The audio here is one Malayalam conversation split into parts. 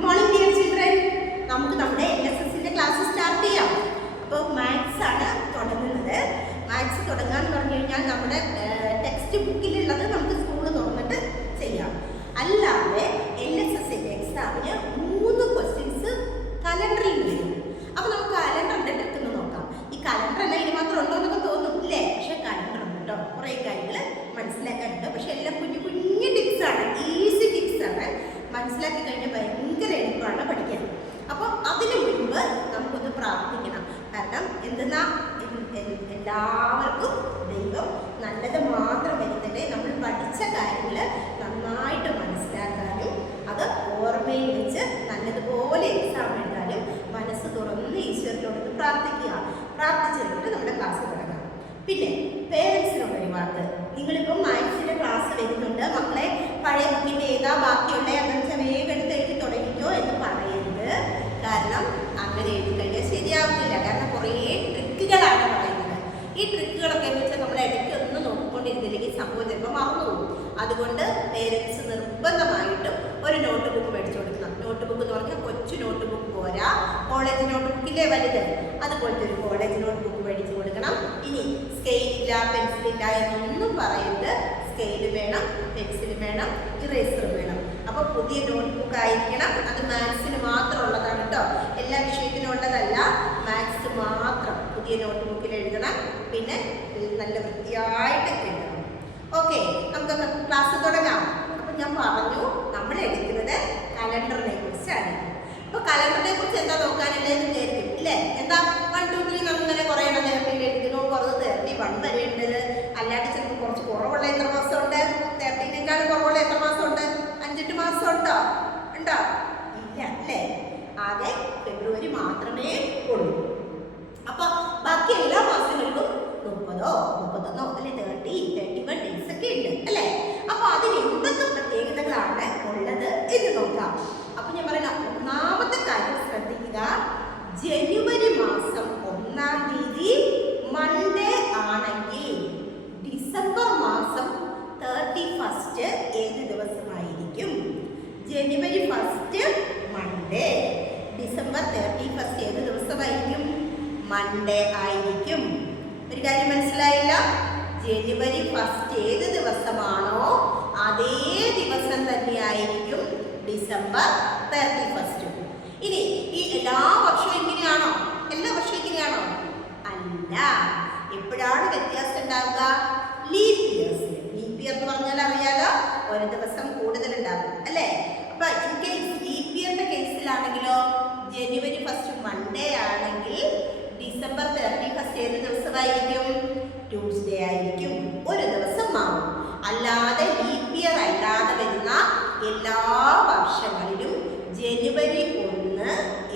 Good morning dear children. നമുക്ക് നമ്മുടെ LSSന്റെ ക്ലാസ് സ്റ്റാർട്ട് ചെയ്യാം. അപ്പോൾ മാത്സ് ആണ് തുടങ്ങുന്നത്. മാത്സ് തുടങ്ങാന്ന് പറഞ്ഞു കഴിഞ്ഞാൽ നമ്മുടെ ടെക്സ്റ്റ് ബുക്കിലുള്ളത് നമുക്ക് സ്കൂൾ തുറന്നിട്ട് ചെയ്യാം. അല്ലാതെ LSSന്റെ എക്സാമിന് 3 ക്വസ്റ്റ്യൻസ് കലണ്ടറിൽ വരും. അപ്പോൾ നമുക്ക് കലണ്ടറിന്റെ ട്രിക്ക് ഒന്ന് നോക്കാം. ഈ കലണ്ടർ അല്ല ഇതിന് മാത്രം ഉണ്ടോ എന്നൊക്കെ തോന്നും അല്ലേ? പക്ഷെ കലണ്ടർ ഉണ്ട് കേട്ടോ, കുറേ കാര്യങ്ങൾ മനസ്സിലാക്കാനുണ്ട്. പക്ഷെ എല്ലാം കുഞ്ഞു കുഞ്ഞു ടിപ്സ് ആണ്, ഈസി ടിപ്സ് ആണ്. മനസ്സിലാക്കി കഴിഞ്ഞാൽ ഭയങ്കര എളുപ്പമാണ് പഠിക്കാൻ. അപ്പോൾ അതിനു മുൻപ് നമുക്കൊന്ന് പ്രാർത്ഥിക്കണം. കാരണം എന്തെന്നാ, എല്ലാവർക്കും ദൈവം നല്ലത് മാത്രം വരുത്തട്ടെ. നമ്മൾ പഠിച്ച കാര്യങ്ങൾ നന്നായിട്ട് മനസ്സിലാക്കാനും അത് ഓർമ്മയിൽ വെച്ച് നല്ലതുപോലെ എക്സാം എഴുതാനും മനസ്സ് തുറന്ന് ഈശ്വരനോട് പ്രാർത്ഥിക്കുക. പ്രാർത്ഥിച്ചിട്ട് നമ്മുടെ ക്ലാസ് തുടങ്ങാം. പിന്നെ പേരൻസിനോട് ഒരു വാക്ക്, നിങ്ങളിപ്പോൾ മാത്സിൻ്റെ ക്ലാസ് വരുന്നുണ്ട്, മക്കളെ പഴയ ബുക്കിൻ്റെ ഏതാ ബാക്കിയുള്ള അങ്ങനെ വേഗം എടുത്ത് എഴുതി തുടങ്ങിക്കോ എന്ന് പറയരുത്. കാരണം അങ്ങനെ എഴുതി കഴിഞ്ഞാൽ ശരിയാവില്ല. കാരണം കുറേ ട്രിക്കുകളാണ് പറയുന്നത്. ഈ ട്രിക്കുകളൊക്കെ എന്ന് വെച്ചാൽ നമ്മൾ ഇടയ്ക്ക് ഒന്ന് നോക്കിക്കൊണ്ടിരുന്നില്ലെങ്കിൽ സംഭവം ചിലപ്പോൾ മറന്നു പോകും. അതുകൊണ്ട് പേരൻസ് നിർബന്ധമായിട്ടും ഒരു നോട്ട് ബുക്ക് മേടിച്ചു കൊടുക്കണം. നോട്ട് ബുക്ക് എന്ന് പറഞ്ഞാൽ കൊച്ചു നോട്ട് ബുക്ക് പോരാ, കോളേജ് നോട്ട് ബുക്കില്ലേ വലുത്, അതുപോലത്തെ ഒരു കോളേജ് നോട്ട് ബുക്ക് മേടിച്ചു കൊടുക്കണം. ഇനി സ്കെയിലില്ല പെൻസിലില്ല എന്നൊന്നും പറയരുത്. സ്കെയിൽ വേണം, പെൻസിൽ വേണം, ഇറേസർ വേണം. അപ്പോൾ പുതിയ നോട്ട് ബുക്ക് ആയിരിക്കണം. അത് മാത്സിന് മാത്രം ഉള്ളതാണ് കേട്ടോ, എല്ലാ വിഷയത്തിനും ഉള്ളതല്ല. മാത്സ് മാത്രം പുതിയ നോട്ട് ബുക്കിൽ എഴുതണം. പിന്നെ നല്ല വൃത്തിയായിട്ട് എഴുതണം. ഓക്കെ, നമുക്ക് ക്ലാസ് തുടങ്ങാം. അപ്പം ഞാൻ പറഞ്ഞു നമ്മൾ എടുക്കുന്നത് കലണ്ടറിനെ കുറിച്ചാണ്. അപ്പോൾ കലണ്ടറിനെ കുറിച്ച് എന്താ നോക്കാനുള്ളതെന്ന് വിചാരിക്കും ഇല്ലേ? എന്താ 1, 2, 3 അങ്ങനെ കുറേ എണ്ണം നേരത്തിൽ എഴുതുന്നു, കുറച്ച് 31 വരെ ഉണ്ട്. അല്ലാണ്ട് ചിലപ്പോൾ കുറച്ച് കുറവുള്ള എത്ര മാസമുണ്ട്? 13 കുറവുള്ള എത്ര മാസമുണ്ട്? 5-8 മാസം ഉണ്ടോ? ഇല്ല അല്ലേ? ആകെ ഫെബ്രുവരി മാത്രമേ ഉള്ളൂ. അപ്പൊ ബാക്കി എല്ലാ മാസങ്ങൾക്കും 30, 31 അല്ലെങ്കിൽ 30, 31 ഡേയ്സ് ഒക്കെ ഉണ്ട് അല്ലേ? അപ്പൊ അതിന് എന്തൊക്കെ പ്രത്യേകതകളാണ് ഉള്ളത് എന്ന് നോക്കാം. അപ്പൊ ഞാൻ പറയുന്ന ഒന്നാമത്തെ കാര്യം ശ്രദ്ധിക്കുക, ജനുവരി മാസം 1-ാം തീയതി മൺഡേ ആണെങ്കിൽ ഡിസംബർ മാസം 31 ഏത് ദിവസമായിരിക്കും? ജനുവരി 1 മൺഡേ, ഡിസംബർ 31 ഏത് ദിവസമായിരിക്കും? മൺഡേ ആയിരിക്കും. ഒരു കാര്യം മനസ്സിലായില്ല? ജനുവരി 1 ഏത് ദിവസമാണോ അതേ ദിവസം തന്നെയായിരിക്കും ഡിസംബർ 31. ഇനി ഈ എല്ലാ വർഷവും ഇങ്ങനെയാണോ? എല്ലാ വർഷവും ഇങ്ങനെയാണോ? അല്ല. എപ്പോഴാണ് വ്യത്യാസം ഉണ്ടാവുക? ലീപ് ഇയേഴ്സിൽ. ലീപ് ഇയർ എന്ന് പറഞ്ഞാൽ അറിയാലോ, ഒരു ദിവസം കൂടുതൽ ഉണ്ടാകും അല്ലേ? അപ്പൊ ഇൻ കേസ് ലീപ് ഇയറിന്റെ കേസിലാണെങ്കിലോ ജനുവരി 1 മൺഡേ ആണെങ്കിൽ ഡിസംബർ 31 ഏത് ദിവസമായിരിക്കും? ട്യൂസ്ഡേ ആയിരിക്കും. ഒരു ദിവസം മാറും. അല്ലാതെ ലീപ് ഇയർ അല്ലാതെ വരുന്ന എല്ലാ വർഷങ്ങളിലും ജനുവരി 1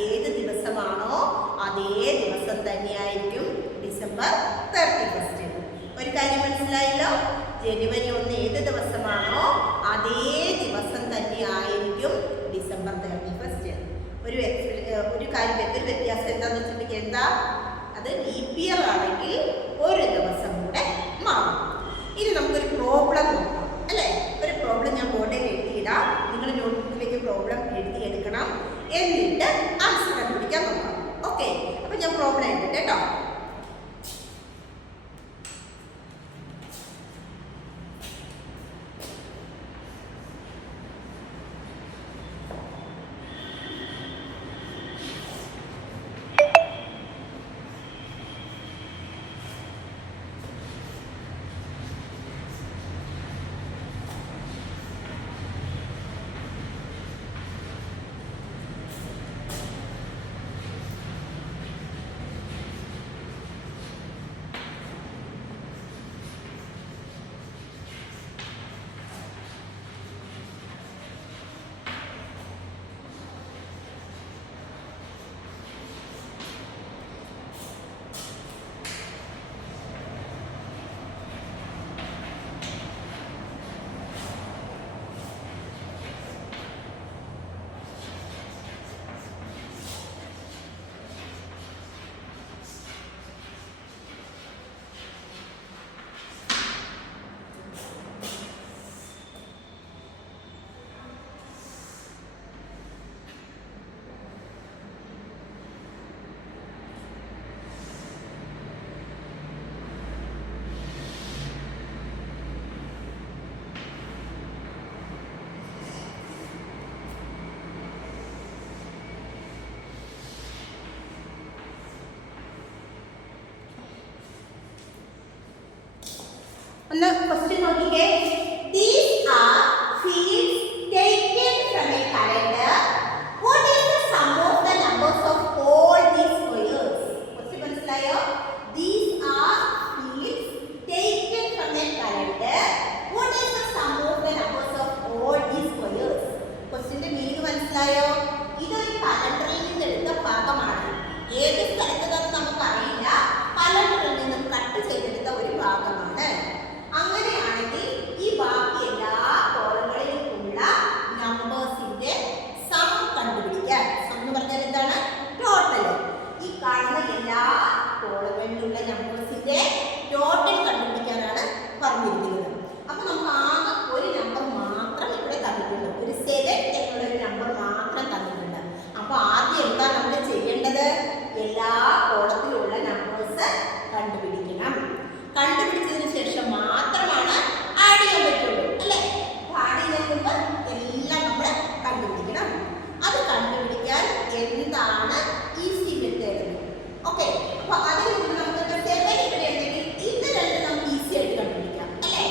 ഏത് ദിവസമാണോ അതേ ദിവസം തന്നെയായിരിക്കും ഡിസംബർ 31. ഒരു കാര്യം മനസ്സിലായല്ലോ? ജനുവരി 1 ഏത് ദിവസമാണോ അതേ ദിവസം തന്നെയായിരിക്കും ഡിസംബർ 31. ഒരു കാര്യം എന്തൊരു വ്യത്യാസം എന്താണെന്ന് വെച്ചിട്ടുണ്ടെങ്കിൽ എന്താ? അത് ലീപ് ഇയർ ആണെങ്കിൽ ഒരു ദിവസം കൂടെ മാറും. ഇനി നമുക്കൊരു പ്രോബ്ലം നോക്കാം അല്ലേ? ഒരു പ്രോബ്ലം ഞാൻ ബോർഡിൽ എഴുതിയിടാം. നിങ്ങൾ നോട്ട്ബുക്കിലേക്ക് പ്രോബ്ലം എഴുതിയെടുക്കണം. എന്നിട്ട് ആൻസർ കണ്ടുപിടിക്കാൻ നോക്കാം. ഓക്കെ, അപ്പം ഞാൻ പ്രോബ്ലം എഴുതട്ടെ കേട്ടോ. ഒന്ന് ക്വസ്റ്റ്യൻ നോക്കിക്കേ. These are fields taken from a calendar. What is the sum of the numbers of all these squares? Question മനസ്സിലായോ? These are fields taken from a calendar. What is the sum of the numbers of all these squares? ക്വസ്റ്റ്യന്റെ മീനിങ് മനസ്സിലായോ? ഇതൊരു കലണ്ടറിൽ നിന്ന് എടുത്ത ഭാഗമാണ്. ഏത് സ്ഥലത്തുനിന്ന് നമുക്ക് അറിയില്ല. കലണ്ടറിൽ നിന്നും കട്ട് ചെയ്തെടുത്ത ഒരു ഭാഗമാണ്. അങ്ങനെയാണെങ്കിൽ ഈ ബാക്കി എല്ലാ കോളങ്ങളിലും ഉള്ള നമ്പേഴ്സിന്റെ സം കണ്ടുപിടിക്കാൻ. സം എന്ന് പറഞ്ഞാൽ എന്താണ്? ടോട്ടൽ. ഈ കാണുന്ന എല്ലാ കോളങ്ങളിലുള്ള നമ്പേഴ്സിന്റെ ടോട്ടൽ കണ്ടുപിടിക്കാനാണ് പറഞ്ഞിരിക്കുന്നത്. അപ്പൊ നമുക്ക് ആകെ ഒരു നമ്പർ മാത്രം ഇവിടെ തന്നിട്ടുണ്ട്. ഒരു 7 എന്നുള്ള ഒരു നമ്പർ മാത്രം തന്നിട്ടുണ്ട്. അപ്പൊ ആദ്യം എന്താ നമ്മൾ ചെയ്യേണ്ടത്? എല്ലാ കോളത്തിലുള്ള നമ്പേഴ്സ് കണ്ടുപിടിക്കണം. കണ്ടുപിടിച്ചതിന് ശേഷം മാത്രമാണ് ആഡ് ചെയ്യാൻ പറ്റുള്ളൂ, അല്ലേ? ആഡ് ചെയ്യുന്നതിന് മുമ്പ് എല്ലാം നമ്മൾ കണ്ടുപിടിക്കണം. അത് കണ്ടുപിടിക്കാൻ എന്താണ് ഈസി മെത്തേഡ്? ഓക്കെ, അപ്പൊ അതിന് മുമ്പ് നമുക്ക് 7 ഇവിടെ ഉണ്ടെങ്കിൽ ഇത് രണ്ട് നമുക്ക് ഈസി ആയിട്ട് കണ്ടുപിടിക്കാം, അല്ലേ?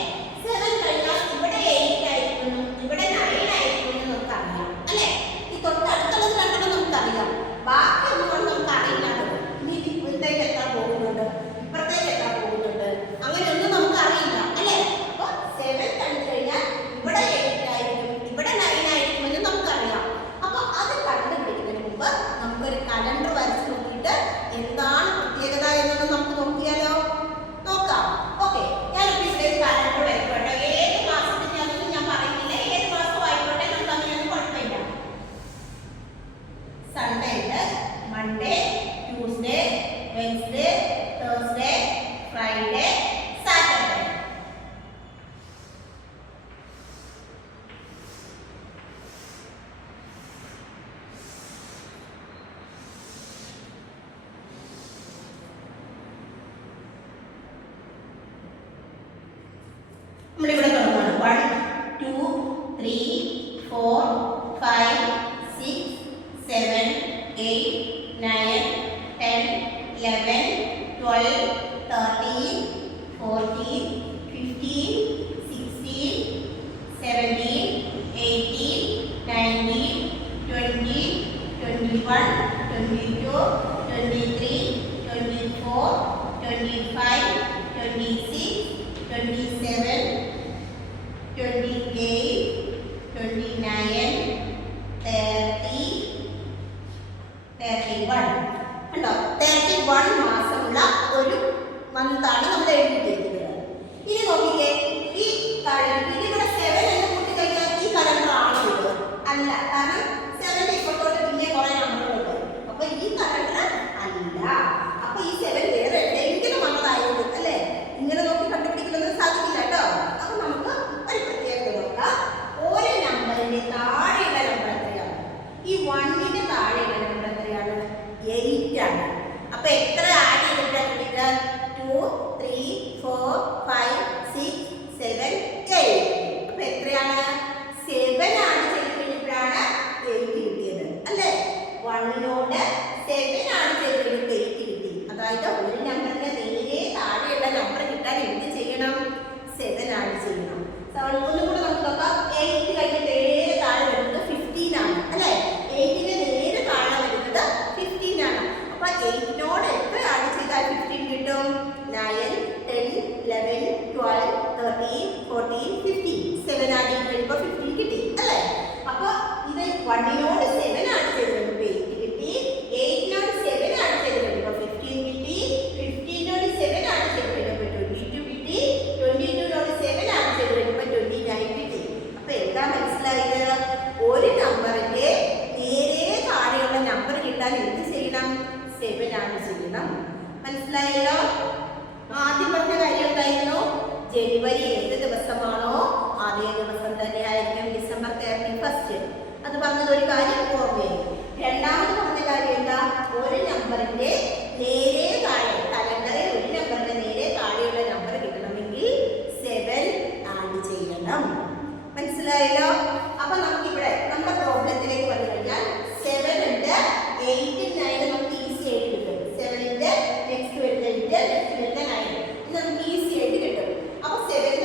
7 കഴിഞ്ഞാൽ ഇവിടെ 8 ആയിരിക്കുന്നു, ഇവിടെ 9 ആയിരിക്കുന്നു നമുക്കറിയാം, അല്ലേ? ഈ തൊട്ടടുത്തുള്ളത് രണ്ടെണ്ണം നമുക്കറിയാം. ബാക്കി ഒന്നും നമുക്ക് അറിയില്ലാത്തത്. ഇനി ഇവിടത്തേക്ക് എത്ര പോകുന്നുണ്ട്, ഇപ്പുറത്തേക്ക് എത്ര പോകുന്നുണ്ട്, അങ്ങനെയൊന്നും നമുക്ക് അറിയില്ല, അല്ലേ? അപ്പൊ 7 കണ്ടു കഴിഞ്ഞാൽ ഇവിടെ 8 ആയിരിക്കും, ഇവിടെ 9 ആയിരിക്കും എന്ന് നമുക്കറിയാം. അപ്പൊ അത് കണ്ടുപിടിക്കുന്നതിന് മുമ്പ് നമുക്കൊരു കലണ്ടർ വരച്ച് നോക്കിയിട്ട് എന്താണ് പ്രത്യേകത എന്നൊന്ന് നമുക്ക് നോക്കിയാലോ? നോക്കാം. ഓക്കെ, ഞാനിപ്പോൾ ഇവിടെ ഒരു കലണ്ടർ വരയ്ക്കട്ടെ. ഏത് മാസത്തിന്റെ അതൊന്നും ഞാൻ പറയുന്നില്ല. ഏത് മാസം ആയിക്കോട്ടെ, നമുക്ക് അങ്ങനെയൊന്നും കുഴപ്പമില്ല. സൺഡേ ഉണ്ട്, Monday, Tuesday, Wednesday, Thursday, Friday, Saturday. നമ്മളിവിടെ തുടങ്ങുകയാണ്. 1, 2, 3, 4, 5, 6, 7, 8, 9, 10, 11, 12, 13, 14, 15, 16, 17, 18, 19, 20, 21, 22, 23, 24, 25, 26, 27, 28, 29, 30, 31. കണ്ടോ? 31 മാസമുള്ള ഒരു മന്താണ് നമ്മൾ എഴുതിയിരിക്കുന്നത്. ഇനി നോക്കിക്കേ, ഈ കലണ്ടർ ഇവിടെ 7 എന്ന് കൂട്ടി കഴിഞ്ഞാൽ ഈ കലണ്ടർ ആണ് ഇത് അല്ല. കാരണം 7 ഇപ്പോഴത്തോട്ട് പിന്നെ കുറെ നമ്പറുണ്ട്. അപ്പൊ ഈ കലണ്ടർ അല്ല. അപ്പൊ ഈ 7 വേറെ എവിടെയെങ്കിലും വന്നതായിരുന്നു, അല്ലേ? ഇങ്ങനെ നോക്കി കണ്ടുപിടിക്കുന്നത് സാധിക്കില്ല കേട്ടോ. അപ്പൊ നമുക്ക് ഒരു പ്രത്യേകത നോക്കാം. ഓരോ നമ്പറിന്റെ താഴെയുള്ള നമ്പർ എത്രയാണ്? ഈ 1ന്റെ താഴെയുള്ള നമ്പർ എത്രയാണ്? 8 ആണ്. അപ്പൊ എത്ര ആഡ് ചെയ്തിട്ടാണ് കിട്ടുക? 2, 3, 4, 5, 6, 7, 8. അപ്പൊ എത്രയാണ്? 7 ആഡ് ചെയ്ത് കഴിഞ്ഞപ്പോഴാണ് 8 കിട്ടിയത്, അല്ലേ? 1നോട് 7 ആഡ് ചെയ്ത് കഴിഞ്ഞപ്പോൾ 8 കിട്ടി. അതായത് ഒരു നമ്പറിന്റെ നേരെ താഴെയുള്ള നമ്പർ കിട്ടാൻ എന്ത് ചെയ്യണം? 7 ആഡ് ചെയ്യണം. ഒന്നും കൂടെ നമുക്ക് നോക്കാം. 8 കഴിഞ്ഞ് നേരെ താഴെ വരുന്നത് 15 ആണ്, അല്ലേ? 8ന്റെ നേരെ താഴെ വരുന്നത് 15 ആണ്. അപ്പൊ 8നോട് എത്ര ആഡ് ചെയ്താൽ 15 കിട്ടും? 9, 10, 11, 12, 13, 14, 15. 7 ആഡ് ചെയ്ത് കഴിയുമ്പോൾ 15 കിട്ടി, അല്ലേ? അപ്പൊ ഇത് 1നോട് 7 ആഡ് ചെയ്ത് കഴിയുമ്പോൾ 8 കിട്ടി. 8നോട് 7 ആഡ് ചെയ്ത് കഴിയുമ്പോൾ 15 കിട്ടി. 15നോട് 7 ആഡ് ചെയ്ത് കഴിയുമ്പോൾ 22 കിട്ടി. 22നോട് 7 ആഡ് ചെയ്ത് കഴിയുമ്പോൾ 29 കിട്ടി. അപ്പൊ എന്താ മനസ്സിലായത്? ഒരു നമ്പറിന്റെ നേരെ താഴെയുള്ള നമ്പർ കിട്ടാൻ എന്ത് ചെയ്യണം? 7 ആഡ് ചെയ്യണം. മനസ്സിലായല്ലോ? ആദ്യം പറഞ്ഞ കാര്യം എന്തായിരുന്നു? ജനുവരി ഏത് ദിവസമാണോ അതേ ദിവസം തന്നെ ആയിരിക്കും ഡിസംബർ 31. അത് പറഞ്ഞത് ഒരു കാര്യം ഓർമ്മയായി. രണ്ടാമത് പറഞ്ഞ കാര്യം എന്താ? ഒരു നമ്പറിന്റെ നേരെ താഴെ, കലണ്ടറിൽ ഒരു നമ്പറിന്റെ നേരെ താഴെയുള്ള നമ്പർ കിട്ടണമെങ്കിൽ 7 ആഡ് ചെയ്യണം. മനസ്സിലായല്ലോ? അപ്പൊ നമുക്കിവിടെ നമ്മുടെ പ്രോബ്ലത്തിലേക്ക് വന്നു കഴിഞ്ഞാൽ 7 ഉണ്ട്, 8, 9 നമുക്ക് ഈസി ആയിട്ട് കിട്ടും. 7ന്റെ നെക്സ്റ്റ് വരുന്ന 8, നെക്സ്റ്റ് വരുന്ന 9 ഇത് നമുക്ക് ഈസി ആയിട്ട് കിട്ടും. അപ്പൊ 7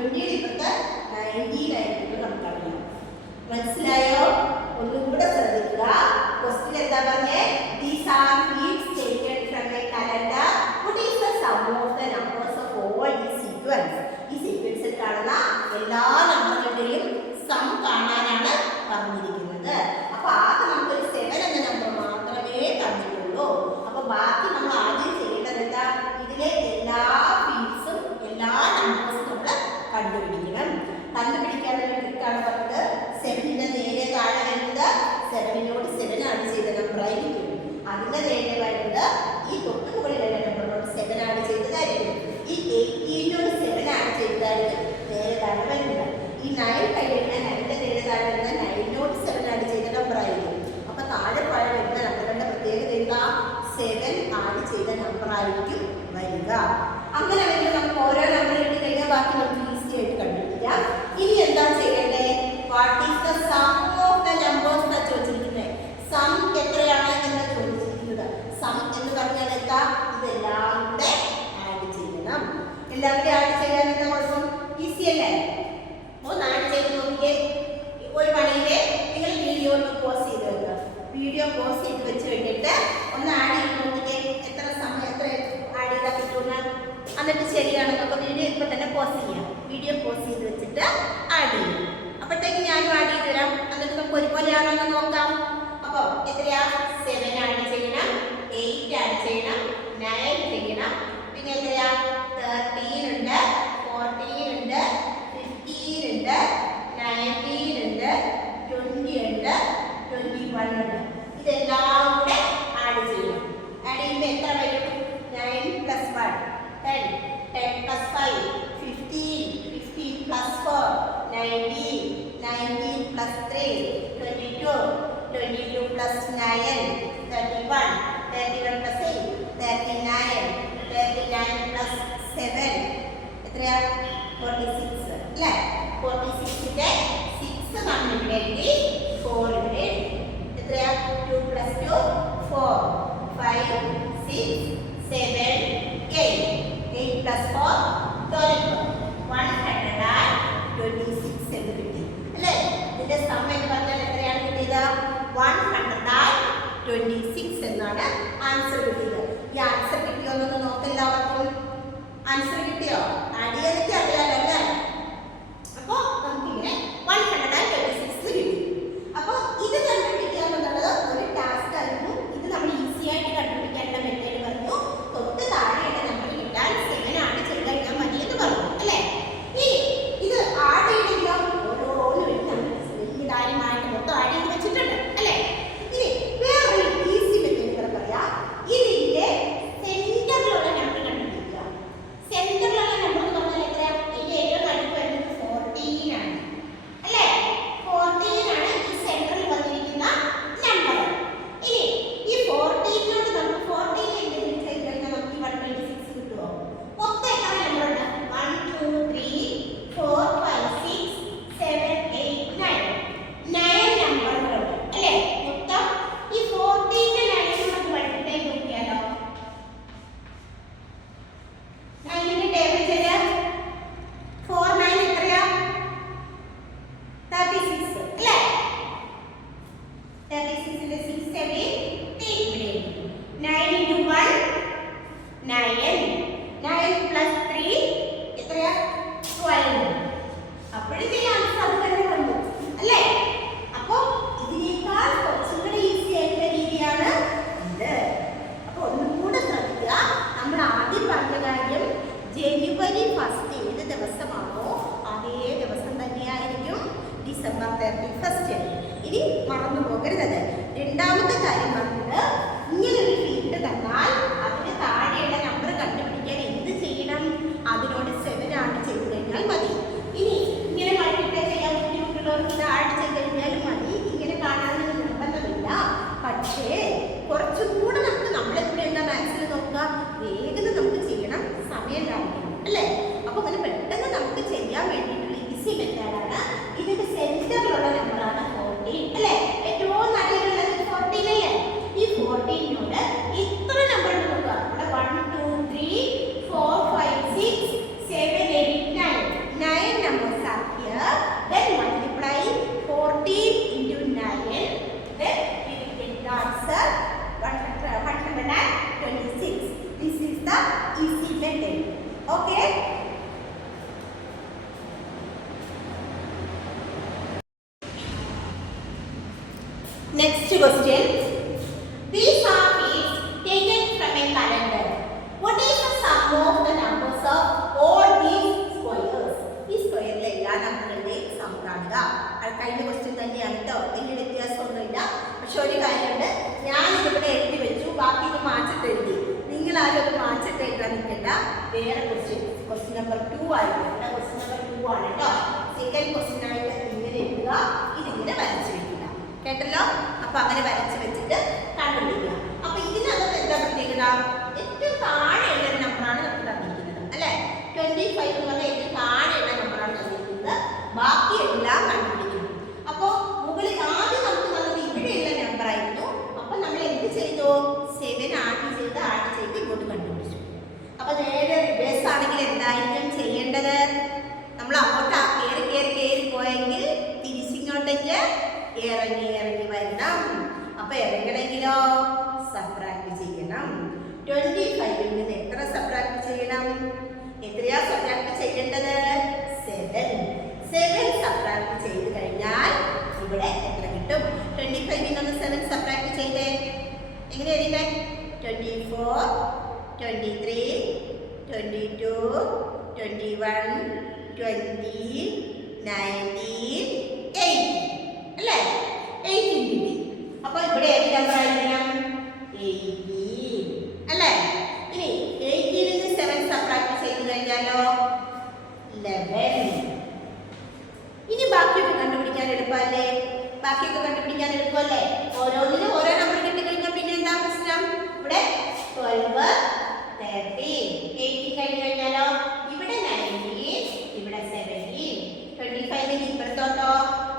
20 ഇപ്പുറത്ത് 19 ആയിരിക്കും നമുക്കറിയാം. മനസ്സിലായോ? ഒന്നുകൂടെ ശ്രദ്ധിക്കുക. ക്വസ്റ്റ്യൻ എന്താ പറഞ്ഞേ? These are feeds taken from a calendar. What is the sum of the numbers of all these sequence? ഈ സീക്വൻസിൽ കാണുന്ന എല്ലാ നമ്പറുകളുടെയും സം കാണാനാണ് പറഞ്ഞിരിക്കുന്നത്. അപ്പൊ ആദ്യം നമുക്കൊരു 7 എന്ന നമ്പർ മാത്രമേ തന്നിട്ടുള്ളൂ. അപ്പൊ ബാക്കി നമ്മൾ ആദ്യം ചെയ്യേണ്ടത് എന്താ? ഇതിലെ എല്ലാ ഫീൽഡ്സും എല്ലാ നമ്പേഴ്സും നമ്മൾ കണ്ടുപിടിക്കണം. കണ്ടുപിടിക്കാൻ വേണ്ടി ട്രിക്കാണ് പറഞ്ഞത്. 7ന്റെ നേരെ താഴെ വരുന്നത് 7നോട് 7 ആഡ് ചെയ്ത നമ്പർ ആയിരിക്കും. അതിന്റെ നേരെ വരുന്നത് ഈ തൊട്ട് മുകളിലുള്ള നമ്പറിനോട് 7 ആഡ് ചെയ്തതായിരിക്കും. ഈ 18നോട് 7 ആഡ് ചെയ്തതായിരിക്കും നേരെ താഴെ വരുന്നത്. ഈ 9 കഴിഞ്ഞ 9ന്റെ നേരെ താഴെ വരുന്ന 9നോട് 7 ആഡ് ചെയ്ത നമ്പർ ആയിരിക്കും. അപ്പൊ താഴെ വരുന്ന നമ്പറുകളുടെ പ്രത്യേകത എന്താ? 7 ആഡ് ചെയ്ത നമ്പർ ആയിരിക്കും വരിക. അങ്ങനെ വരുമ്പോൾ നമുക്ക് ഓരോ നമ്പർ കിട്ടി കഴിഞ്ഞാൽ ബാക്കി നമുക്ക് ഈസി ആയിട്ട് കണ്ടുപിടിക്കാം. ഇനി എന്താ ചെയ്യേണ്ടേ? What is the sum of the numbers എന്നാ ചോദിച്ചിരിക്കുന്നത്. സം എത്രയാണ് എന്ന് ചോദിച്ചിരിക്കുന്നത്. സം എന്ന് പറഞ്ഞാൽ എന്താ? ഇതെല്ലാം കൂടെ ആഡ് ചെയ്യണം. എല്ലാം കൂടെ ആഡ് ചെയ്യാൻ എന്താ കുഴപ്പം? ഈസി അല്ലേ? ഒന്ന് ആഡ് ചെയ്ത് നോക്കിയേ. ഒരു പണിയിലെ നിങ്ങൾ വീഡിയോ ഒന്ന് പോസ് ചെയ്ത് വെക്കുക. വീഡിയോ പോസ് ചെയ്ത് വെച്ച് കഴിഞ്ഞിട്ട് ഒന്ന് ആഡ് ചെയ്ത് നോക്കിയേ. എത്ര സമയം എത്ര ആഡ് ചെയ്താൽ കിട്ടുന്ന എന്നിട്ട് ശരിയാണെന്ന്. അപ്പോൾ വീഡിയോ ഇപ്പോൾ തന്നെ പോസ് ചെയ്യാം. വീഡിയോ പോസ് ചെയ്ത് വെച്ചിട്ട് ആഡ് ചെയ്യും. അപ്പോഴത്തേക്ക് ഞാനും ആഡ് ചെയ്ത് തരാം. എന്നിട്ട് നമുക്ക് ഒരുപോലെയാണോ എന്ന് നോക്കാം. അപ്പോൾ എത്രയാ? 7 ആഡ് ചെയ്യണം, 8 ആഡ് ചെയ്യണം, 9 ചെയ്യണം. പിന്നെ എത്രയാ? 13 ഉണ്ട്, 14 ഉണ്ട്, 15 ഉണ്ട്, 19 ഉണ്ട്, 20 ഉണ്ട്, 21 ഉണ്ട്. ഇതെല്ലാം കൂടെ ആഡ് ചെയ്യണം. ആഡ് ചെയ്യുമ്പോൾ എത്ര വരും? 9 + 1 10, 10 + 5 15, 15 + 4 19, 19 + 3 22, 22 + 9 31, 31 + 8 39, 39 + 7 എത്രയാ? 46 അല്ലേ? 46ന്റെ 6 നമ്മൾ ഇവിടെ എഴുതി, 4 ഇവിടെ എഴുതി. എത്രയാ? 2 + 2 4 5 6 7 8 8 + 4 12 126 എന്ന് കിട്ടി അല്ലേ? ഇതിന്റെ സം എന്ന് പറഞ്ഞാൽ എത്രയാണ് കിട്ടിയത്? 126 എന്നാണ് ആൻസർ കിട്ടിയത്. ഈ ആൻസർ കിട്ടിയോ എന്നൊന്ന് നോക്കെല്ലാവർക്കും. ആൻസർ കിട്ടിയോ? ആഡ് ചെയ്യാനൊക്കെ അറിയാലോ അല്ലേ? അപ്പോ നമുക്കിങ്ങനെ 126 കിട്ടി. അപ്പോൾ ഇത് കണ്ടുപിടിക്കുക എന്നുള്ളത് ഒരു ടാസ്ക് ആയിരുന്നു. ഇത് നമ്മൾ ഈസി ആയിട്ട് കണ്ടുപിടിക്കാനുള്ള മെത്തേഡ് പറഞ്ഞു. തൊട്ട് താഴെയുള്ള നമ്പർ കിട്ടാൻ 7 ആഡ് ചെയ്ത് കഴിഞ്ഞാൽ മതി എന്ന് പറഞ്ഞു അല്ലേ? ഇനി ഇത് ആഡ് ചെയ്തെങ്കിലോ ഓരോന്ന് വേണ്ടി നമ്മൾ വലിയ കാര്യമായിട്ട് മൊത്തം ആഡ് ചെയ്ത് വെച്ചിട്ടുണ്ട് അല്ലേ? ഇനി വേറൊരു ഈസി മെത്തേഡ് കൂടെ പറയാം. ഇതിന്റെ സെന്ററിലുള്ള നമ്പർ കണ്ടുപിടിക്കുക. സെന്ററിലുള്ള നമ്പർ എന്ന് പറഞ്ഞാൽ എത്രയാ? ഇതിന്റെ ഏറ്റവും നടുക്ക് വരുന്നത് 14 ആണ് അല്ലേ? 14 ആണ് ഈ സെന്ററിൽ വന്നിരിക്കുന്ന നമ്പർ. ഇനി ഈ 14നോട് നമ്മൾ 14 ഇൻഡിവിജ്വൽ ചെയ്ത് കഴിഞ്ഞാൽ നമുക്ക് 126 കിട്ടുമോ? മൊത്തം എത്ര നമ്പർ ഉണ്ട്? 1 2 3 4 5 6 7 8 9 9 നമ്പറുകളുണ്ട് അല്ലേ? മൊത്തം ഈ 14ന്റെ 9 നമുക്ക് മൾട്ടിപ്ലൈ നോക്കിയാലോ? 9ന്റെ ടേബിൾ ചെയ്ത് 4 9 എത്രയാ? 36 അല്ലേ? 36ന്റെ 6 7 8 ഇവിടെ 9 × 1 9 9 + 3 എത്രയാ? 12. അപ്പോഴത്തെ ആൻസർ അത് തന്നെ വന്നു അല്ലേ? അപ്പോ ഇതിനേക്കാൾ കുറച്ചും കൂടെ ഈസി ആയിട്ടുള്ള രീതിയാണ് ഇത്. അപ്പൊ ഒന്നും കൂടെ ശ്രദ്ധിക്കുക. നമ്മൾ ആദ്യം പറഞ്ഞ കാര്യം ജനുവരി 1 ഏത് ദിവസമാണോ അതേ ദിവസം തന്നെയായിരിക്കും ഡിസംബർ 31. ഇനി മറന്നു പോകരുത്. രണ്ടാമത്തെ കാര്യം പറഞ്ഞത് ഇങ്ങനെ ഒരു ഫീൽഡ് തന്നാൽ അതിന് താഴെയുള്ള നമ്പർ കണ്ടുപിടിക്കാൻ എന്ത് ചെയ്യണം? അതിനോട് 7 ആഡ് ചെയ്ത് കഴിഞ്ഞാൽ മതി. ഇനി ഇങ്ങനെ മൾട്ടിപ്ലൈ ചെയ്യാൻ ബുദ്ധിമുട്ടുള്ളവർക്ക് ഇത് ആഡ് ചെയ്ത് കഴിഞ്ഞാലും മതി. ഇങ്ങനെ കാണാനൊന്നും നിർബന്ധമില്ല. പക്ഷേ കുറച്ചുകൂടെ നമുക്ക് നമ്മളെപ്പോഴും എന്താ മാത്സിൽ നോക്കുക? വേഗത നമുക്ക് ചെയ്യണം, സമയം ലാഭിക്കണം അല്ലേ? അപ്പൊ അങ്ങനെ പെട്ടെന്ന് നമുക്ക് ചെയ്യാൻ വേണ്ടിയിട്ടുള്ള ഈസി മെത്തേഡാണ്. ഇതിന്റെ സെന്ററിലുള്ള നമ്പറാണ് 14 അല്ലേ? ഏറ്റവും നടുവിലുള്ളത് 14 അല്ലേ? ഈ Next question. These are dates taken from a calendar. What is the sum of the numbers of all these squares? ഈ സ്ക്വയറിലെ എല്ലാ നമ്പറുകളുടെയും സം കാണുക. അത് കഴിഞ്ഞ ക്വസ്റ്റ്യൻ തന്നെയാണ് കേട്ടോ, വലിയ വ്യത്യാസമൊന്നുമില്ല. പക്ഷെ ഒരു കാര്യമുണ്ട്, ഞാൻ ഇതിവിടെ എഴുതി വെച്ചു, ബാക്കി ഇത് മാറ്റിട്ട് എഴുതി. നിങ്ങൾ ആരും അത് മാറ്റിട്ട് എഴുതാൻ നിൽക്കണ്ട. വേറെ ക്വസ്റ്റ്യൻ നമ്പർ 2 ആയിരുന്നു. ക്വസ്റ്റ്യൻ നമ്പർ 2 ആണ് കേട്ടോ. സെക്കൻഡ് ക്വസ്റ്റ്യൻ ആയിട്ട് ഇങ്ങനെ എഴുതുക, ഇതിങ്ങനെ വരച്ചു വെക്കുക. കേട്ടല്ലോ? അപ്പൊ അങ്ങനെ വരച്ച് വെച്ചിട്ട് കണ്ടുപിടിക്കുക. അപ്പൊ ഇതിനകത്ത് എന്താ പ്രത്യേകത? ഏറ്റവും താഴെയുള്ള ഒരു നമ്പറാണ് നമുക്ക് തന്നിരിക്കുന്നത് അല്ലെ. 25 എന്ന് പറഞ്ഞാൽ ഏറ്റവും താഴെയുള്ള നമ്പറാണ് തന്നിരിക്കുന്നത്. ബാക്കി എല്ലാം കണ്ടുപിടിക്കുന്നു. അപ്പൊ മുകളിൽ ആദ്യം നമുക്ക് തന്നത് ഇവിടെയുള്ള നമ്പർ ആയിരുന്നു. അപ്പൊ നമ്മൾ എന്ത് ചെയ്തു? 7 ആഡ് ചെയ്ത് ഇങ്ങോട്ട് കണ്ടുപിടിച്ചു. അപ്പൊ നേരെ റിവേഴ്സ് ആണെങ്കിൽ എന്തായിരിക്കും ചെയ്യേണ്ടത്? നമ്മൾ അങ്ങോട്ട് കയറി പോയെങ്കിൽ തിരിച്ചിങ്ങോട്ടേക്ക് ഇറങ്ങി വരണം. അപ്പൊ ഇറങ്ങണമെങ്കിലോ സബ്ട്രാക്ട് ചെയ്യണം. 25 ൽ നിന്ന് എത്ര സബ്ട്രാക്ട് ചെയ്യണം? എത്രയാ സബ്ട്രാക്ട് ചെയ്യേണ്ടത്? 7 സബ്ട്രാക്ട് ചെയ്ത് കഴിഞ്ഞാൽ ഇവിടെ എത്ര കിട്ടും? 25 ൽ നിന്ന് 7 സബ്ട്രാക്ട് ചെയ്തേ എങ്ങനെ എഴുതിക്കേ? 24, 23, 22, 21, 20, 19, 8 അല്ലേ? 18 കിട്ടി. അപ്പൊ ഇവിടെ ഏത് നമ്പർ ആയിരിക്കണം? 18 അല്ലേ? ഇനി 18 ൽ നിന്ന് 7 സബ്ട്രാക്ട് ചെയ്ത് കഴിഞ്ഞാലോ 11. ഇനി ബാക്കിയൊക്കെ കണ്ടുപിടിക്കാൻ എളുപ്പമല്ലേ? ഓരോന്നിനും ഓരോ നമ്പർ കിട്ടിക്കഴിഞ്ഞാൽ പിന്നെ എന്താ പ്രശ്നം? ഇവിടെ 12, 13, 18 കഴിഞ്ഞ് കഴിഞ്ഞാലോ ഇവിടെ 19, ഇവിടെ 17, 25 ഇപ്പുറത്തോട്ടോ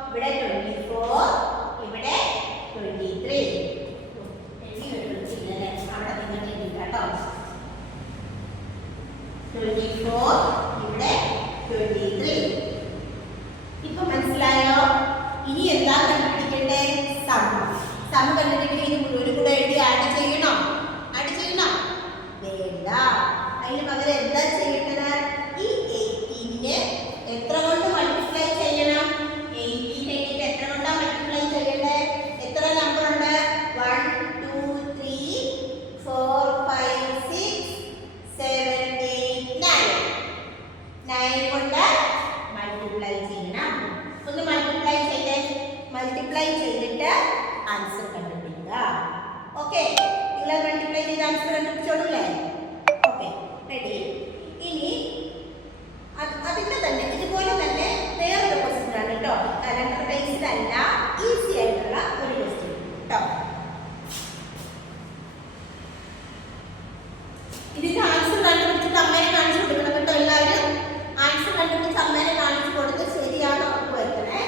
ഇവിടെ 24, ഇവിടെ 23. അവിടെ നിങ്ങൾ കേട്ടോ 24, ഇവിടെ 23. ഇപ്പൊ മനസ്സിലായോ? ഇനി എന്താ കണ്ടുപിടിക്കണ്ടേ? സം കണ്ടുപിടിക്കണേ. ഇത് മുഴുവനും കൂടെ എഴുതി ആഡ് ചെയ്യണോ? വേണ്ട. അതിന് പകരം എന്താ ചെയ്യേണ്ടത്? ഈ 18നെ എത്ര കൊണ്ട് മൾട്ടിപ്ലൈ ചെയ്യണം? 18 എത്ര കൊണ്ടാ മൾട്ടിപ്ലൈ ചെയ്യണ്ടേ? എത്ര നമ്പർ ഉണ്ട്? 1, 2, 3, 4, 5, 6, 7, 8, 9. 9 കൊണ്ട് മൾട്ടിപ്ലൈ ചെയ്യണം. ഒന്ന് മൾട്ടിപ്ലൈ ചെയ്തിട്ട് ആൻസർ കണ്ടുപിടിക്കുക. ഓക്കെ, നിങ്ങൾ മൾട്ടിപ്ലൈ ചെയ്ത് ആൻസർ കണ്ടുപിടിച്ചോളൂല്ലേ? Okay, ready. ഇനി അതിന്റെ തന്നെ ഇതുപോലെ തന്നെ വേറൊരു ക്വസ്റ്റ്യൻ ആണ് കേട്ടോ. കലണ്ടർ ബേസ്ഡ് അല്ല, ഈസി ആയിട്ടുള്ള ഒരു ക്വസ്റ്റ്യൻ കേട്ടോ. ഇതിന്റെ ആൻസർ കണ്ടുപിടിച്ചിട്ട് അമ്മേനെ കാണിച്ചു കൊടുക്കണം കേട്ടോ. എല്ലാവരും ആൻസർ കണ്ടുപിടിച്ച് അമ്മേനെ കാണിച്ചു കൊടുത്ത് ശരിയാണോ ഉറപ്പ് വരുത്തണേ.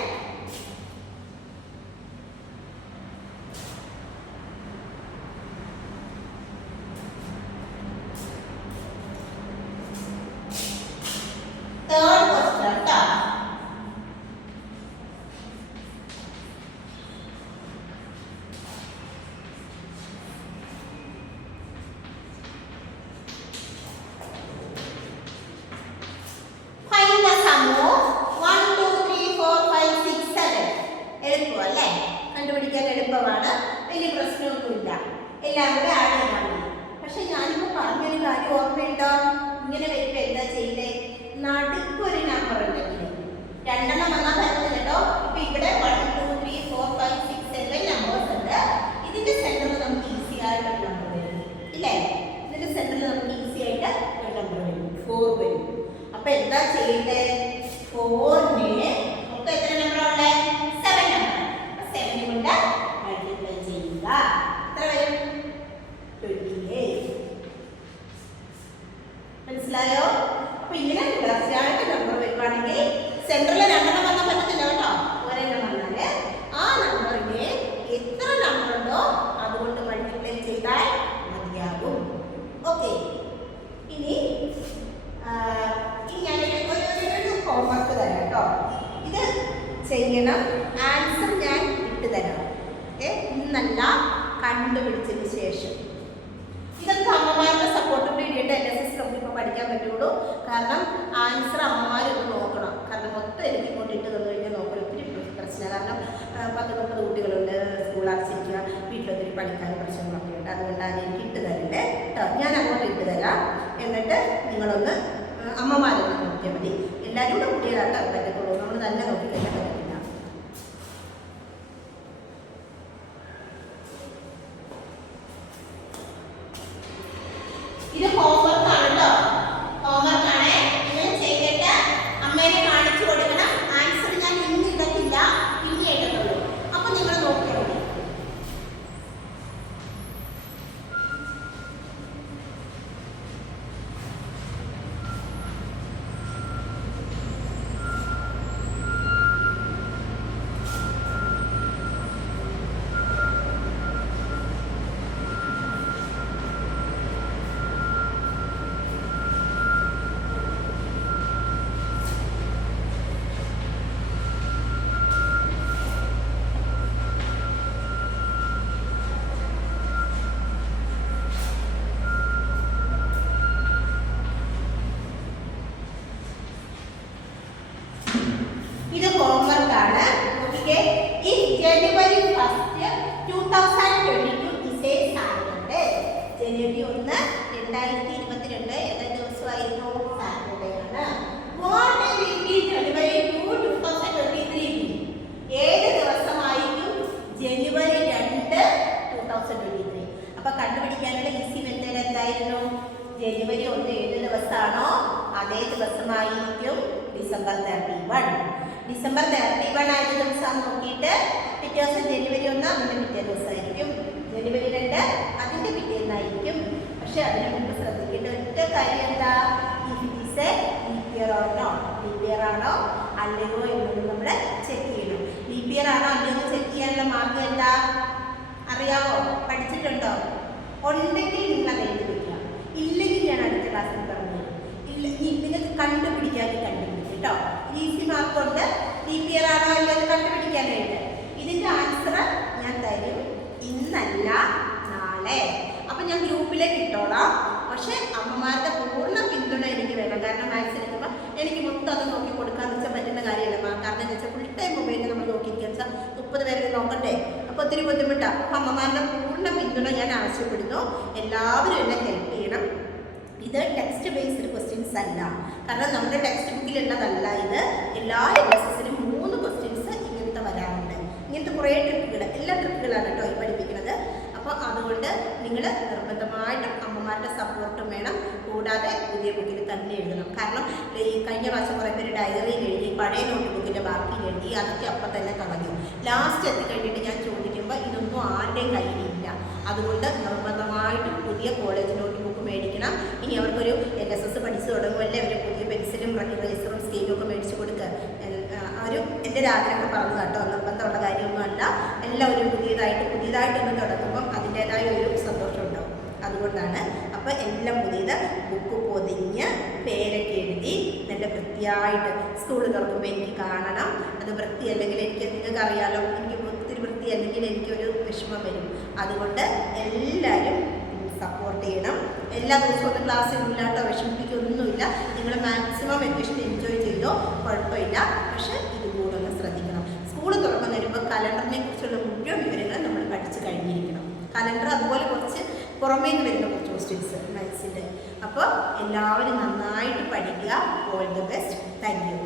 Third question ട്ടോ. Find the sum of 1, 2, 3, 4, 5, 6, 7. എളുപ്പമല്ലേ? കണ്ടുപിടിക്കാൻ എളുപ്പമാണ്, വലിയ പ്രശ്നമൊന്നുമില്ല. എല്ലാം കൂടെ ആഡ് ചെയ്താൽ മതി. പക്ഷെ ഞാനിപ്പോൾ പറഞ്ഞൊരു കാര്യം ഓർമ്മയുണ്ടോ? ഇങ്ങനെ വരുമ്പോൾ എന്താ ചെയ്തേ? നടുക്കൊരു നമ്പർ ഉണ്ടെങ്കിൽ രണ്ടെണ്ണം വന്നാൽ പറ്റില്ല കേട്ടോ. ഇപ്പൊ ഇവിടെ 1, 2, 3, 4, 5, 6, 7 നമ്പേഴ്സ് ഉണ്ട്. ഇതിന്റെ സെന്ററിൽ നമുക്ക് ഈസി ആയിട്ട് ഒരു നമ്പർ വരും ഇല്ലേ? ഇതിന്റെ സെന്ററിൽ നമുക്ക് ഈസി ആയിട്ട് ഒരു നമ്പർ വരും, 4 വരും. അപ്പൊ എന്താ ചെയ്യണ്ടേ? 4ന് മൊത്തം എത്ര നമ്പറാണ്? 7 നമ്പർ. 7 കൊണ്ട് മൾട്ടിപ്ലൈ ചെയ്യുക. എത്ര വരും? 28. മനസ്സിലായോ? അപ്പൊ ഇങ്ങനെ തുടർച്ചയായിട്ട് നമ്പർ വരുവാണെങ്കിൽ സെന്ററിൽ രണ്ടെണ്ണം വന്നാൽ പറ്റത്തില്ല കേട്ടോ. ഒരെണ്ണം വന്നാല് ആ നമ്പറിനെ എത്ര നമ്പർ ഉണ്ടോ അതുകൊണ്ട് മൾട്ടിപ്ലൈ ചെയ്താൽ മതിയാകും. ഓക്കെ, ഇനി ഞാൻ ഒരു ഹോംവർക്ക് തരാം കേട്ടോ. ഇത് ചെയ്യണം, ആൻസർ ഞാൻ ഇട്ട് തരാം. ഇന്നല്ല, കണ്ടുപിടിച്ചതിന് ശേഷം. ഇതൊക്കെ അമ്മമാരുടെ സപ്പോർട്ട് കൂടി ഇട്ടിട്ട് LSS നമുക്ക് പഠിക്കാൻ പറ്റുള്ളൂ. കാരണം ആൻസർ അമ്മമാരൊന്ന് നോക്കണം. കാരണം മൊത്തം എനിക്ക് ഇങ്ങോട്ട് ഇട്ട് തന്നു കഴിഞ്ഞാൽ നോക്കണം, ഒത്തിരി പ്രശ്നം. കാരണം 10-30 കുട്ടികളുണ്ട്, സ്കൂൾ ആർട്സ് നിങ്ങളൊന്ന് അമ്മമാരൊന്ന് നോക്കിയാൽ മതി. എല്ലാവരും കൂടെ കൂടിയതായിട്ട് പറ്റത്തുള്ളൂ. നമ്മൾ തന്നെ നോക്കിക്കഴിഞ്ഞാൽ പറ്റില്ല. ഇത് ഹോംവർക്ക് ആണ് കേട്ടോ. ഹോംവർക്ക് ആണ്. നിങ്ങൾ ചെയ്തിട്ട് അമ്മേനെ കാണിച്ചു കൊടുക്കണം. ആൻസർ ഞാൻ ഇന്ന് ഇടത്തില്ല, പിന്നെ ഇടത്തുള്ളൂ. അപ്പൊ നിങ്ങൾ നോക്കിയാൽ മതി. ഇത് ഹോംവർക്ക് ആണ്. നോക്കിക്കേ. If January 1, 2022 is a Saturday. ജനുവരി 1, 2022 ഏത് ദിവസമായിരുന്നു? സാറ്റർഡേ ആണ്. What day will be January 2, 2023? ഏത് ദിവസമായിരിക്കും ജനുവരി 2, 2023? അപ്പൊ കണ്ടുപിടിക്കാനുള്ള ഈസി മെത്തേഡ് എന്തായിരുന്നു? ജനുവരി 1 ഏത് ദിവസമാണോ അതേ ദിവസമായിരിക്കും ഡിസംബർ 31. ഡിസംബർ 31 ആയ ദിവസം നോക്കിയിട്ട് പിറ്റേ ദിവസം ജനുവരി 1 അതിൻ്റെ പിറ്റേ ദിവസമായിരിക്കും. ജനുവരി 2 അതിൻ്റെ പിറ്റേന്നായിരിക്കും. പക്ഷെ അതിന് മുമ്പ് ശ്രദ്ധിക്കേണ്ട ഒറ്റ കാര്യം എന്താ? ലീപ് ഇയർ ആണോ, ലീപ് ഇയർ ആണോ അല്ലയോ എന്നത് നമ്മൾ ചെക്ക് ചെയ്യണം. ലീപ് ഇയർ ആണോ അല്ലയോ ചെക്ക് ചെയ്യാനുള്ള മാർഗം എന്താ അറിയാമോ? പഠിച്ചിട്ടുണ്ടോ? ഉണ്ടെങ്കിൽ നിങ്ങൾ അത് എഴുതി വയ്ക്കുക. ഇല്ലെങ്കിൽ ഞാൻ അടുത്ത ക്ലാസ്സിൽ പറഞ്ഞു തരും. ഇല്ല, നിങ്ങൾക്ക് കണ്ടുപിടിക്കാതെ കണ്ടുപിടിക്കും കേട്ടോ. ഈസി മാർക്കുണ്ട്. ലീപ് ഇയർ ആണോ അല്ലയോ എന്ന് കണ്ടുപിടിക്കാനായിട്ട്. ഇതിൻ്റെ ആൻസർ ഞാൻ തരും ഇന്നല്ല നാളെ. അപ്പം ഞാൻ ഗ്രൂപ്പിലേക്ക് ഇട്ടോളാം. പക്ഷേ അമ്മമാരുടെ പൂർണ്ണ പിന്തുണ എനിക്ക് വേണം. കാരണം മാത്സ് എടുക്കുമ്പോൾ എനിക്ക് മൊത്തം അത് നോക്കി കൊടുക്കാന്ന് വെച്ചാൽ പറ്റുന്ന കാര്യമല്ല. കാരണം എന്ന് വെച്ചാൽ ഫുൾ ടൈം മൊബൈലിൽ നമ്മൾ നോക്കിയിരിക്കുക വെച്ചാൽ 30 പേരെ നോക്കണ്ടേ. അപ്പോൾ ഒത്തിരി ബുദ്ധിമുട്ടാണ്. അപ്പം അമ്മമാരുടെ പൂർണ്ണ പിന്തുണ ഞാൻ ആവശ്യപ്പെടുന്നു. എല്ലാവരും എന്നെ ഹെൽപ്പ് ചെയ്യണം. ഇത് ടെക്സ്റ്റ് ബേസ്ഡ് ക്വസ്റ്റ്യൻസ് അല്ല. കാരണം നമ്മുടെ ടെക്സ്റ്റ് ബുക്കിലുള്ളതല്ല ഇത്. എല്ലാ LSSനും 3 ക്വസ്റ്റ്യൻസ് ഇങ്ങനത്തെ വരാറുണ്ട്. ഇങ്ങനത്തെ കുറേ ട്രിക്കുകൾ, എല്ലാ ട്രിക്കുകളാണ് കേട്ടോ ഈ പഠിപ്പിക്കുന്നത്. അപ്പോൾ അതുകൊണ്ട് നിങ്ങൾ നിർബന്ധമായിട്ടും അമ്മമാരുടെ സപ്പോർട്ടും വേണം. കൂടാതെ പുതിയ ബുക്കിൽ തന്നെ എഴുതണം. കാരണം ഈ കഴിഞ്ഞ പ്രാവശ്യം കുറേ പേര് ഡയറിയിൽ എഴുതി, പഴയ നോട്ട് ബുക്കിൻ്റെ ബാക്കിയിൽ എഴുതി, അതൊക്കെ അപ്പം തന്നെ കളഞ്ഞു. ലാസ്റ്റ് എത്തിക്കഴിഞ്ഞിട്ട് ഞാൻ ചോദിക്കുമ്പോൾ ഇതൊന്നും ആരുടെയും കയ്യിലില്ല. അതുകൊണ്ട് നിർബന്ധമായിട്ടും പുതിയ കോളേജ് നോട്ട് ബുക്ക് മേടിക്കണം. ഇനി അവർക്കൊരു LSS പഠിച്ചു തുടങ്ങുമല്ലേ, അവർ പുതിയ പെൻസിലും ഇറേസറും സ്കെയിലും ഒക്കെ മേടിച്ച് കൊടുക്കുക. എൻ്റെ ഒരു ആഗ്രഹം പറഞ്ഞു കേട്ടോ. നിർബന്ധമുള്ള കാര്യമൊന്നുമല്ല. എല്ലാവരും പുതിയതായിട്ടൊന്ന് തുടങ്ങുമ്പം അതിൻ്റേതായ ഒരു സന്തോഷം ഉണ്ടാവും. അതുകൊണ്ടാണ്. അപ്പോൾ എല്ലാം പുതിയത് ബുക്ക് പൊതിഞ്ഞ് പേരൊക്കെ എഴുതി നല്ല വൃത്തിയായിട്ട് സ്കൂൾ തുറക്കുമ്പോൾ എനിക്ക് കാണണം. അത് വൃത്തി അല്ലെങ്കിൽ നിങ്ങൾക്ക് അറിയാലോ, എനിക്ക് ഒത്തിരി വൃത്തി അല്ലെങ്കിൽ എനിക്കൊരു വിഷമം വരും. അതുകൊണ്ട് എല്ലാവരും സപ്പോർട്ട് ചെയ്യണം. എല്ലാ ദിവസവും ഒന്ന് ക്ലാസ്സിൽ ഇല്ലാട്ടോ, വിഷമിപ്പിക്കൊന്നുമില്ല. നിങ്ങൾ മാക്സിമം വെക്കേഷൻ എൻജോയ് ചെയ്തോ, കുഴപ്പമില്ല. പക്ഷേ ഇതുകൂടെ ഒന്ന് ശ്രദ്ധിക്കണം. സ്കൂൾ തുറക്കുന്ന വരുമ്പോൾ കലണ്ടറിനെ കുറിച്ചുള്ള മുഴുവൻ വിവരങ്ങൾ നമ്മൾ പഠിച്ചു കഴിഞ്ഞിരിക്കണം. കലണ്ടർ അതുപോലെ കുറച്ച് പുറമേ നിന്ന് വരുന്ന കുറച്ച് ക്വസ്റ്റ്യൻസ് മാത്സിൻ്റെ. അപ്പോൾ എല്ലാവരും നന്നായിട്ട് പഠിക്കുക. All the best. Thank you.